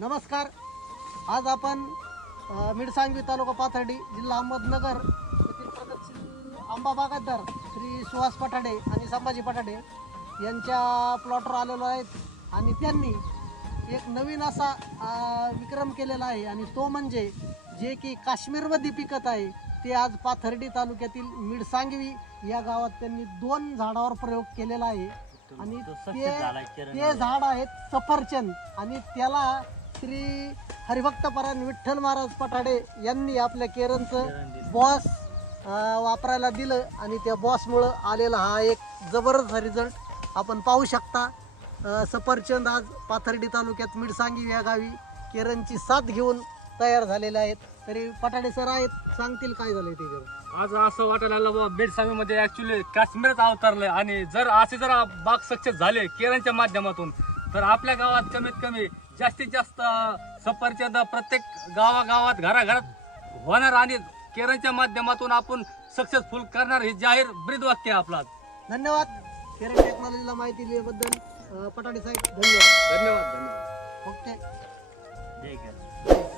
नमस्कार. आज आपण मिडसांगवी तालुका पाथर्डी जिल्हा अहमदनगर येथील प्रगतशील आंबा बागायतदार श्री सुहास पठाडे आणि संभाजी पठाडे यांच्या प्लॉटवर आलेलो आहेत आणि त्यांनी एक नवीन असा विक्रम केलेला आहे आणि तो म्हणजे जे की काश्मीरमध्ये पिकत आहे ते आज पाथर्डी तालुक्यातील मिडसांगवी या गावात त्यांनी 2 झाडावर प्रयोग केलेला आहे आणि ते झाड आहेत सफरचंद आणि त्याला श्री हरिभक्तपरायण विठ्ठल महाराज पठाडे यांनी आपल्या केरनचं बॉस वापरायला दिलं आणि त्या बॉसमुळं आलेला हा एक जबरदस्त रिझल्ट आपण पाहू शकता. सफरचंद आज पाथर्डी तालुक्यात मिडसांगवी या गावी केरनची साथ घेऊन तयार झालेले आहेत. तरी पठाडे सर आहेत, सांगतील काय झालंय ते. आज असं वाटायला लागलं बाबा मिडसांगवीमध्ये ऍक्च्युली काश्मीरच अवतरलंय आणि जर असे जर बाग सक्सेस झाले केरनच्या माध्यमातून तर आपल्या गावात कमीत कमी जास्तीत जास्त सफरचंद प्रत्येक गावागावात घराघरात होणार आणि केरनच्या माध्यमातून आपण सक्सेसफुल करणार हे जाहीर ब्रीदवाक्य आहे आपला. धन्यवाद. केरन टेक्नॉलॉजीला माहिती दिल्याबद्दल पठाडे साहेब धन्यवाद. धन्यवाद. ओके. जय केरन.